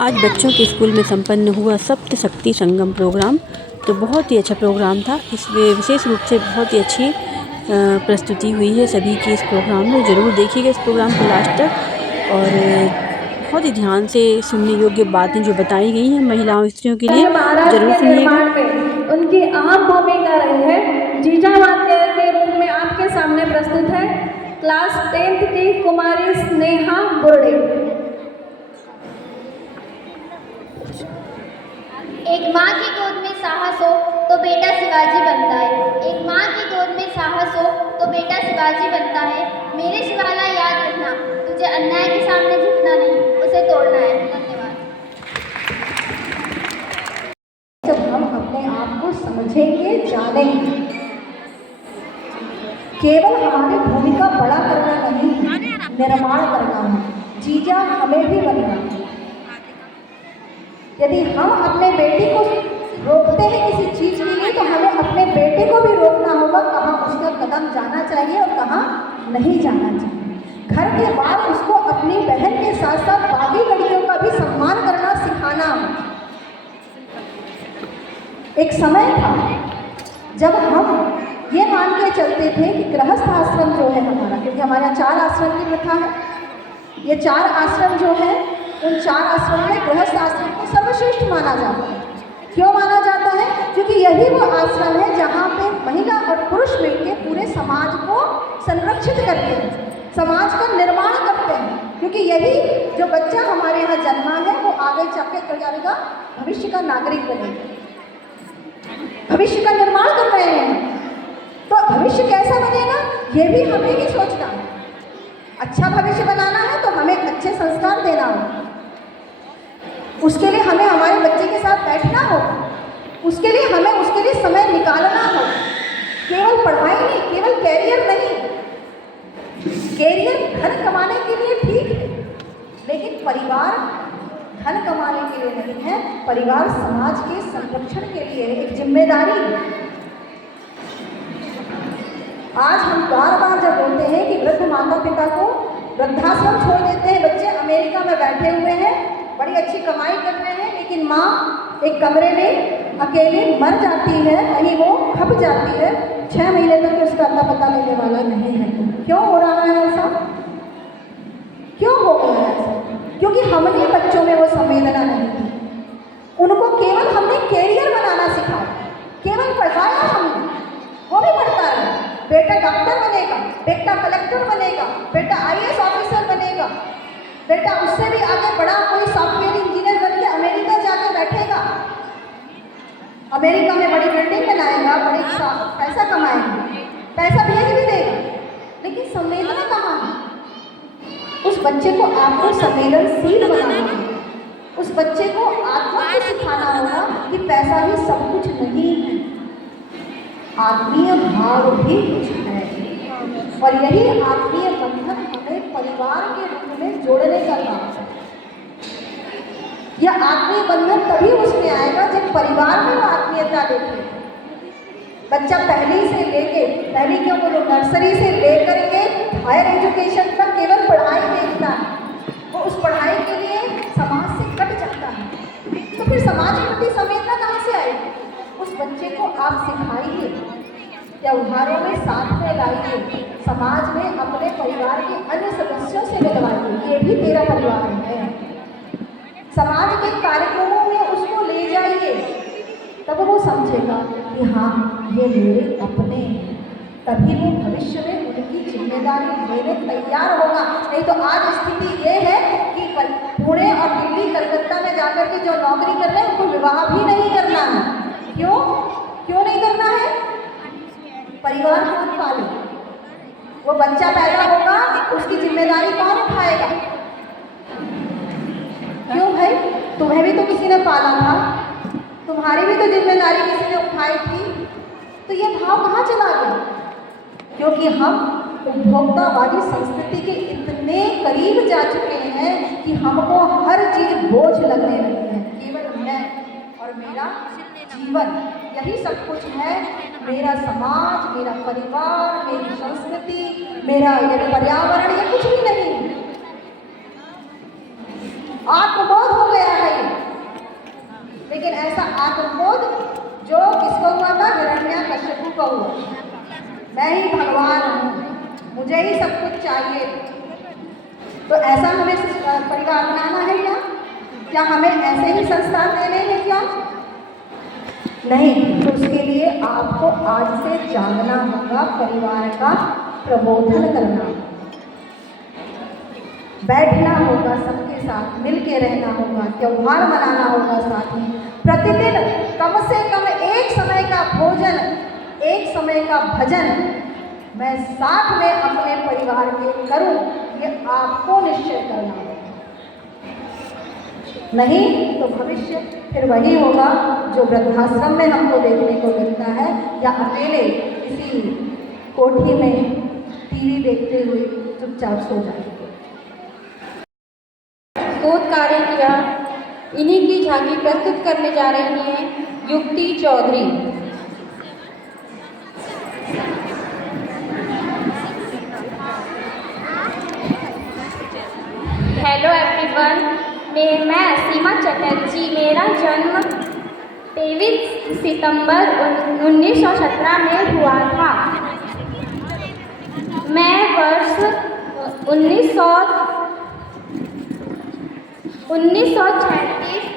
आज बच्चों के स्कूल में संपन्न हुआ सप्त शक्ति संगम प्रोग्राम। तो बहुत ही अच्छा प्रोग्राम था। इसमें विशेष रूप से बहुत ही अच्छी प्रस्तुति हुई है सभी की इस प्रोग्राम में। ज़रूर देखिएगा इस प्रोग्राम को लास्ट तक और बहुत ही ध्यान से सुनने योग्य बातें जो बताई गई हैं महिलाओं स्त्रियों के लिए, ज़रूर सुनिएगा। उनकी अहम भूमिका रही है। जीजावाद्य के रूप में आपके सामने प्रस्तुत है क्लास 10th की कुमारी स्नेहा बुर्डे। एक माँ की गोद में साहस हो तो बेटा शिवाजी बनता है। एक माँ की गोद में साहस हो तो बेटा शिवाजी बनता है। मेरे शिवाला याद रखना, तुझे अन्याय के सामने झुकना नहीं, उसे तोड़ना है। धन्यवाद। जब हम अपने आप को समझेंगे, जानेंगे, केवल हमारी भूमिका बड़ा करना नहीं, निर्माण करना है। जीजा हमें भी बनना है। यदि हम अपने बेटे को रोकते हैं किसी चीज के लिए, तो हमें अपने बेटे को भी रोकना होगा कहाँ उसका कदम जाना चाहिए और कहाँ नहीं जाना चाहिए। घर के बाद उसको अपनी बहन के साथ साथ बाकी लड़कियों का भी सम्मान करना सिखाना। एक समय था जब हम ये मान के चलते थे कि गृहस्थ आश्रम जो है हमारा, क्योंकि हमारे यहाँ 4 आश्रम की प्रथा है, ये 4 आश्रम जो है उन 4 आश्रम में गृहस्थ आश्रम को सर्वश्रेष्ठ माना जाता है। क्यों माना जाता है? क्योंकि यही वो आश्रम है जहाँ पे महिला और पुरुष मिलकर पूरे समाज को संरक्षित करते हैं, समाज का निर्माण करते हैं। क्योंकि यही जो बच्चा हमारे यहाँ जन्मा है वो आगे चल के करेगा, भविष्य का नागरिक बनेगा, भविष्य का निर्माण कर रहे हैं। तो भविष्य कैसा बनेगा ये भी हमें ही सोचना है। अच्छा भविष्य बनाना है तो हमें अच्छे संस्कार देना हो, उसके लिए हमें हमारे बच्चे के साथ बैठना हो, उसके लिए हमें उसके लिए समय निकालना हो। केवल पढ़ाई नहीं, केवल कैरियर नहीं। कैरियर धन कमाने के लिए ठीक है, लेकिन परिवार धन कमाने के लिए नहीं है। परिवार समाज के संरक्षण के लिए एक जिम्मेदारी है। आज हम बार बार जब बोलते हैं कि वृद्ध माता पिता को वृद्धाश्रम छोड़ देते हैं, बच्चे अमेरिका में बैठे हुए हैं, बड़ी अच्छी कमाई कर रहे हैं, लेकिन माँ एक कमरे में अकेले मर जाती है, वहीं वो खप जाती है। 6 महीने तक उसका अता पता लेने वाला नहीं है। क्यों हो रहा है ऐसा? क्यों हो रहा है ऐसा? क्योंकि हमने बच्चों में वो संवेदना नहीं दी। उनको केवल हमने कैरियर बनाना सिखाया, केवल पढ़ाया हमने, वो भी पढ़ता है। बेटा डॉक्टर बनेगा, बेटा कलेक्टर बनेगा, बेटा IAS ऑफिसर बनेगा, बेटा उससे भी आगे बड़ा कोई सॉफ्टवेयर इंजीनियर बन के अमेरिका जाके बैठेगा, अमेरिका में बड़ी बिल्डिंग बनाएगा, बड़ी पैसा कमाएगा, पैसा भेज भी देगा, लेकिन संवेदना कहाँ है? उस बच्चे को आपको संवेदनशील बनाना है। उस बच्चे को आत्मा को सिखाना होगा कि पैसा ही सब कुछ नहीं है, आत्मीय भाव भी कुछ है। और यही आत्मीय बंधन हमें परिवार के रूप में जोड़ने का काम है। यह आत्मीय बंधन तभी उसमें आएगा जब परिवार में वो आत्मीयता देखे। बच्चा पहली से लेके, पहली क्यों बोलो, नर्सरी से लेकर के हायर एजुकेशन तक केवल पढ़ाई देखता है, वो उस पढ़ाई के लिए समाज से कट जाता है। तो फिर समाज के प्रति संवेदना कहाँ से आएगी? उस बच्चे को आप सिखाइए, त्योहारों में साथ में लाइए, समाज में अपने परिवार के अन्य सदस्यों से मिलवाइए, ये भी तेरा परिवार है। समाज के कार्यक्रमों में उसको ले जाइए, तब वो समझेगा कि हाँ ये मेरे अपने हैं। तभी वो भविष्य में उनकी जिम्मेदारी लेने तैयार होगा। नहीं तो आज स्थिति ये है कि पुणे और दिल्ली कलकत्ता में जाकर के जो नौकरी कर रहे हैं उनको विवाह भी नहीं करना है। क्यों नहीं करना है? परिवार कौन पाले? वो बच्चा पैदा होगा, उसकी जिम्मेदारी कौन उठाएगा? क्यों भाई, तुम्हें भी तो किसी ने पाला था, तुम्हारी भी तो जिम्मेदारी किसी ने उठाई थी। तो ये भाव कहाँ चला गया? क्योंकि हम उपभोक्तावादी संस्कृति के इतने करीब जा चुके हैं कि हमको हर चीज बोझ लगने लगी है। केवल मैं और मेरा जीवन, यही सब कुछ है। मेरा समाज, मेरा परिवार, मेरी संस्कृति, मेरा ये पर्यावरण, ये कुछ भी नहीं। आत्मबोध हो गया है। कहो, मैं ही भगवान हूँ, मुझे ही सब कुछ चाहिए। तो ऐसा हमें परिवार बनाना है क्या हमें ऐसे ही संस्कार देने हैं क्या? नहीं। तो उसके लिए आपको आज से जागना होगा, परिवार का प्रबोधन करना, बैठना होगा, सबके साथ मिल के रहना होगा, त्योहार मनाना होगा साथ में, प्रतिदिन कम से कम एक समय का भोजन, एक समय का भजन मैं साथ में अपने परिवार के करूं, ये आपको निश्चय करना है। नहीं तो भविष्य फिर वही होगा जो वृद्धाश्रम में हमको देखने को मिलता है, या अकेले किसी कोठी में टीवी देखते हुए चुपचाप सो जाएंगे। शोध कार्य किया, इन्हीं की झांकी प्रस्तुत करने जा रही हैं युक्ति चौधरी। हेलो एवरीवन, मैं सीमा चटर्जी। मेरा जन्म 23 सितंबर 1917 में हुआ था। मैं वर्ष 1936